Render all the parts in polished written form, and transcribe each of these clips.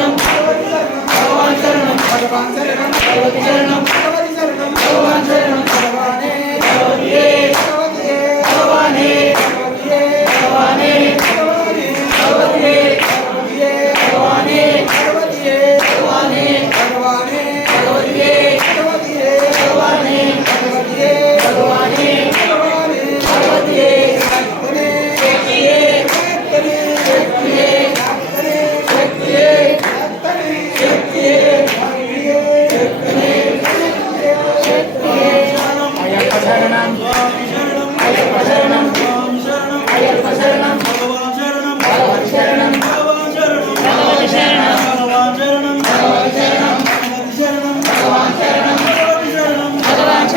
శరణం భగవాన్ శరణం భగవాన్ శరణం భగవతి శరణం భగవతి శరణం భగవాన్ శరణం భగవానే భగవతియే భగవానే భగవతియే భగవానే భగవతియే భగవతియే భగవానే భగవతియే భగవానే భగవానే భగవతియే భగవతియే భగవానే భగవతియే భగవానే భగవానే భగవతియే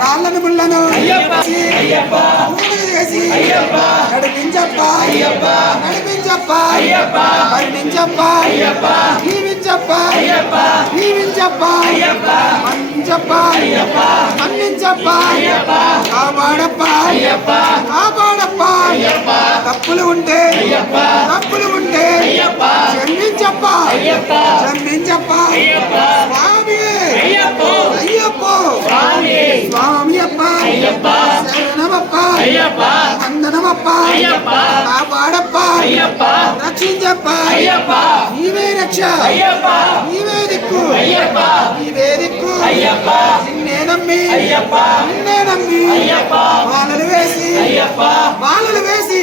రాళ్ళను ముళ్ళను చేసి నడిపించప్ప నడిపించప్ప మరణించప్ప జీవించప్ప జీవించప్ప మంచప్ప మన్నించప్ప కాపాడప్ప కాపాడప్ప తప్పులు ఉంటే క్షమించప్ప క్షమించప్ప స్వామియప్ప శరణమప్ప వందనమప్ప కాపాడప్ప రక్షించప్ప నీవే రక్ష నీవే దిక్కు నీవే దిక్కు నిన్నే నమ్మి మాలలు వేసి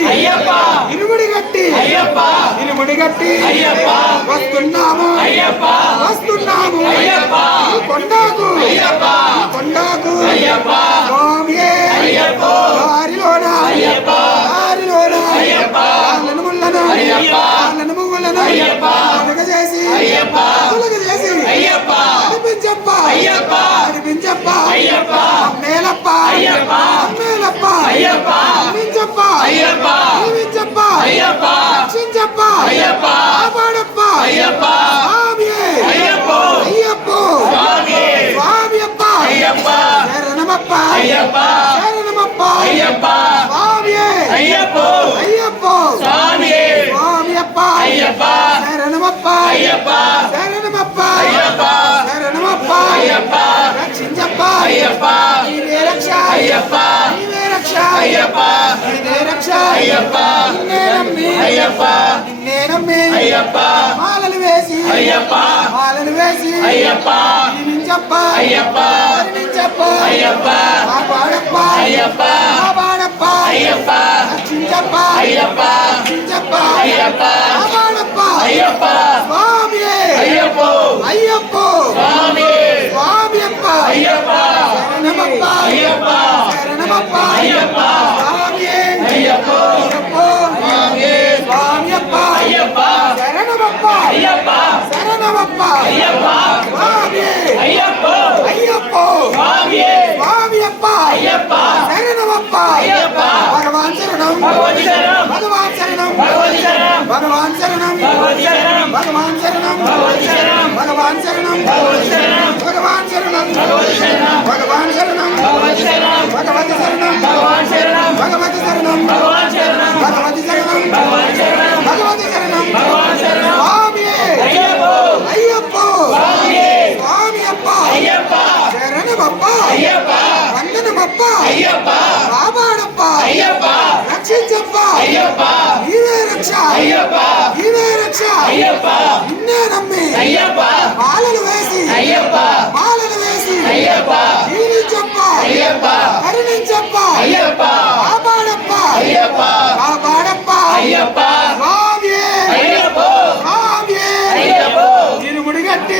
ఇనుముడి గట్టి వస్తున్నాము కొండాకు స్వామియే దారిలోన ముళ్ళను చేసి నడిపించప్ప మేలప్ప జీవించప్ప రక్షించప్ప కాపాడప్ప స్వామియప్ప శరణమప్ప స్వామియప్ప శరణమప్ప రక్షించప్ప నీవే రక్ష నిన్నే నమ్మి మాలలు వేసి జీవించప్ప కాపాడప్ప రక్షించప్ప కాపాడప్ప స్వామియే అయ్యప్ప శరణమప్ప స్వామియే శరణమప్ప భగవాన్ శరణం భగవాన్ శరణం భగవాన్ శరణం భగవాన్ శరణం భగవాన్ శరణం భగవాన్ శరణం భగవాన్ శరణం భగవతి శరణం భగవతి శరణం భగవతి శరణం భగవతి శరణం స్వామియే అయ్యప్ప స్వామియప్ప శరణమప్ప వందనమప్ప కాపాడప్ప రక్షించప్ప నీవే రక్ష నిన్నే నమ్మి మాలలు వేసి జీవించప్ప కరుణించప్ప కాపాడప్ప స్వామియే ఇరుముడి గట్టి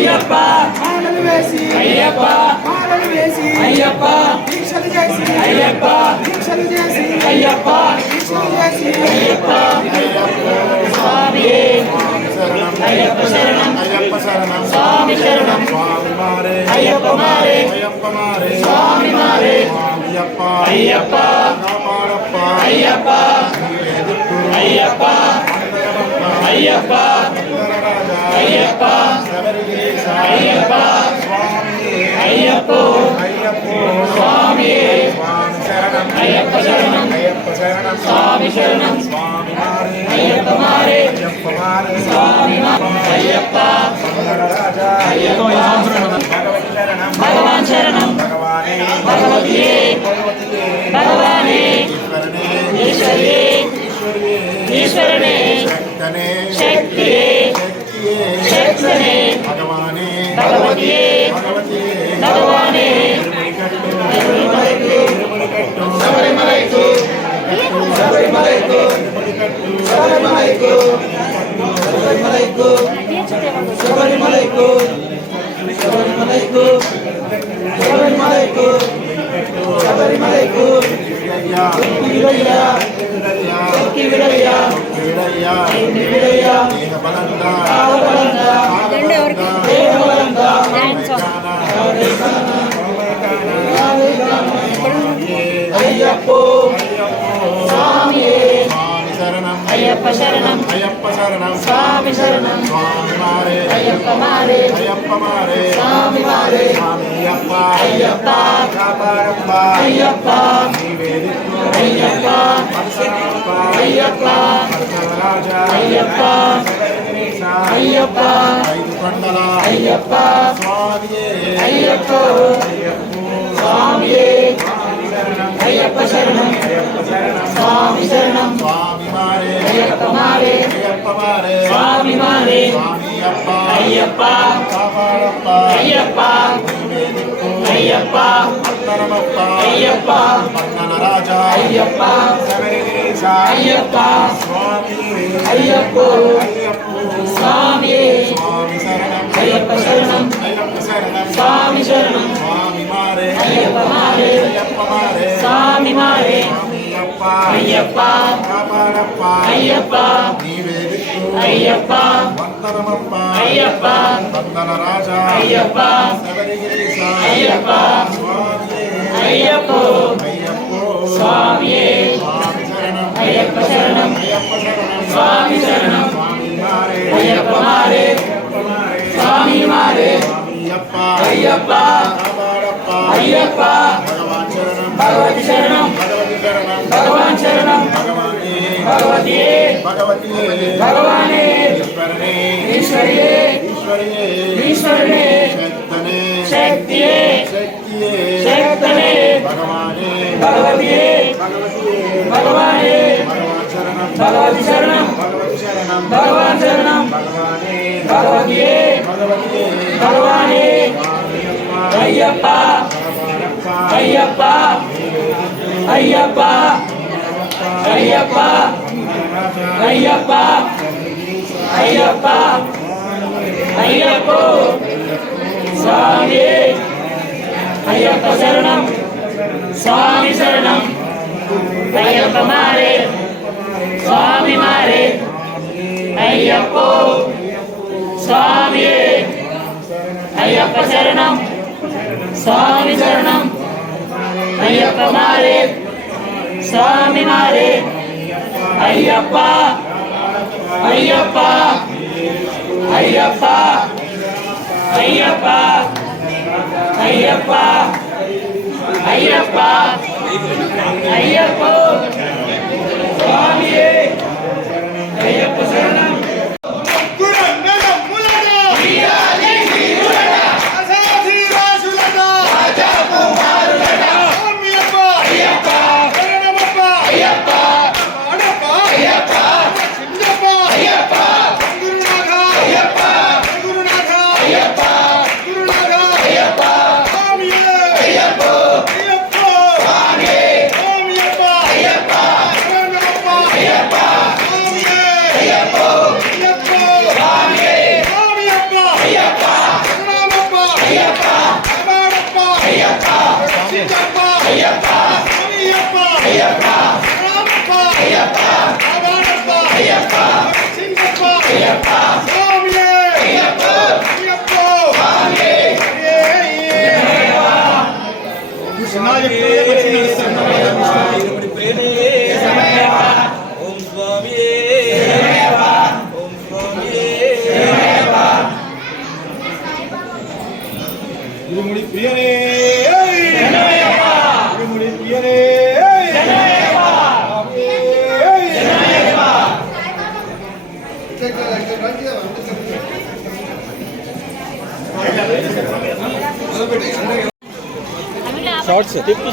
అయ్యప్ప మాలలు వేసి అయ్యప్ప మాలలు వేసి అయ్యప్ప దీక్షలు చేసి అయ్యప్ప దీక్షలు చేసి అయ్యప్ప దీక్షలు చేసి అయ్యప్ప స్వామియే అయ్యప్ప శరణం అయ్యప్ప శరణం స్వామి శరణం స్వామి మారే అయ్యప్ప మారే అయ్యప్ప మారే స్వామి మారే అయ్యప్ప అయ్యప్ప కాపాడప్ప అయ్యప్ప అయ్యప్ప అయ్యప్ప అయ్యప్ప శబరిగిరీశ అయ్యప్ప స్వామి అయ్యప్ప అయ్యప్ప స్వామి స్వామి శరణం అయ్యప్ప శరణం అయ్యప్ప శరణం స్వామి శరణం స్వామి మారే అయ్యప్ప మారే అయ్యప్ప మారే స్వామి అయ్యప్ప రాజా అయ్యప్ప భగవతి శరణం భగవాన్ శరణం భగవానే భగవతియే భగవతియే భగవానే ఈశ్వరనే ఈశ్వరియే ఈశ్వరియే ఈశ్వరనే శక్తనే శక్తియే శక్తియే శక్తనే భగవానే భగవతియే భగవతియే భగవానే తిరుమలకట్టు శబరిమలైకు శబరిమలైకు శబరిమలైకు శబరిమలైకు శబరిమలైకు శబరిమలైకు శబరిమలైకు శబరిమలైకు వీడయ్యా వీరయ్య వీడయ్యా వీరయ్య వీడయ్యా వీరయ్య దేహ బలంగా ఆవరణంగా దేవరంగా అయ్యప్పో స్వామియే స్వామి శరణం అయ్యప్ప శరణం అయ్యప్ప శరణం స్వామి శరణం స్వామి మారే అయ్యప్ప మారే అయ్యప్ప మారే స్వామి మారే స్వామి అయ్యప్ప అయ్యప్ప కాపాడప్ప అయ్యప్ప నీవేదిక్కు అయ్యప్ప పరశురామప్ప అయ్యప్ప రాజా అయ్యప్ప శబరిగిరీశ అయ్యప్ప ఐదు కొండల అయ్యప్ప స్వామియే అయ్యప్ప స్వామియే అయ్యప్ప శరణం స్వామి శరణం స్వామి మారే అయ్యప్ప మారే అయ్యప్ప మారే స్వామి మారే స్వామి అప్ప అయ్యప్ప కాపాడప్ప అయ్యప్ప నీవేదిక్కు అయ్యప్ప అత్తరమప్ప అయ్యప్ప పన్నల రాజా అయ్యప్ప శబరిగిరీశ అయ్యప్ప స్వామి అయ్యప్ప అయ్యప్ప స్వామియే స్వామి శరణం అయ్యప్ప శరణం అయ్యప్ప శరణం స్వామి శరణం స్వామి మారే అయ్యప్ప మారే అయ్యప్ప మారే స్వామి మారే స్వామి అప్ప అయ్యప్ప కాపాడప్ప అయ్యప్ప నీవేదిక్కు అయ్యప్ప వందనమప్ప అయ్యప్ప వందన రాజా అయ్యప్ప శబరిగిరీశ అయ్యప్ప స్వామి అయ్యప్ప అయ్యప్ప స్వామియే స్వామి శరణం అయ్యప్ప శరణం అయ్యప్ప శరణం స్వామి శరణం స్వామి మారే అయ్యప్ప మారే అయ్యప్ప మారే స్వామి మారే స్వామి అప్ప అయ్యప్ప కాపాడప్ప అయ్యప్ప భగవాన్ శరణం భగవతి శరణం భగవతి శరణం భగవాన్ శరణం భగవానే భగవతియే భగవతియే భగవానే ఈశ్వరనే ఈశ్వరియే ఈశ్వరియే ఈశ్వరనే శక్తనే శక్తియే శక్తియే శక్తనే భగవానే భగవతియే భగవతియే భగవానే భగవాన్ శరణం భగవతి శరణం భగవతి శరణం భగవాన్ శరణం భగవానే భగవతియే భగవతియే భగవానే స్వామి అప్ప అయ్యప్ప కాపాడప్ప అయ్యప్ప అయ్యప్ప అయ్యప్ప అయ్యప్ప అయ్యప్ప అయ్యప్ప స్వామి అయ్యప్ప శరణం స్వామి శరణం అయ్యప్ప మారే స్వామి మారే అయ్యప్ప స్వామి అయ్యప్ప శరణం స్వామి శరణం అయ్యప్ప మారే స్వామి మారే అయ్యప్ప అయ్యప్ప అయ్యప్ప అయ్యప్ప అయ్యప్ప అయ్యప్ప అయ్యప్ప స్వామియే అయ్యప్ప శరణం అయ్యప్ప స్వామియే అయ్యప్పో చిన్న చెప్తే మంచిగా నడుస్తాను ఇరుముడి ప్రేమే ఓం స్వామియే ఓం స్వామియే ఇరుముడి ప్రియనే ఇరుముడి ప్రియనే షార్ట్స్ టిప్పు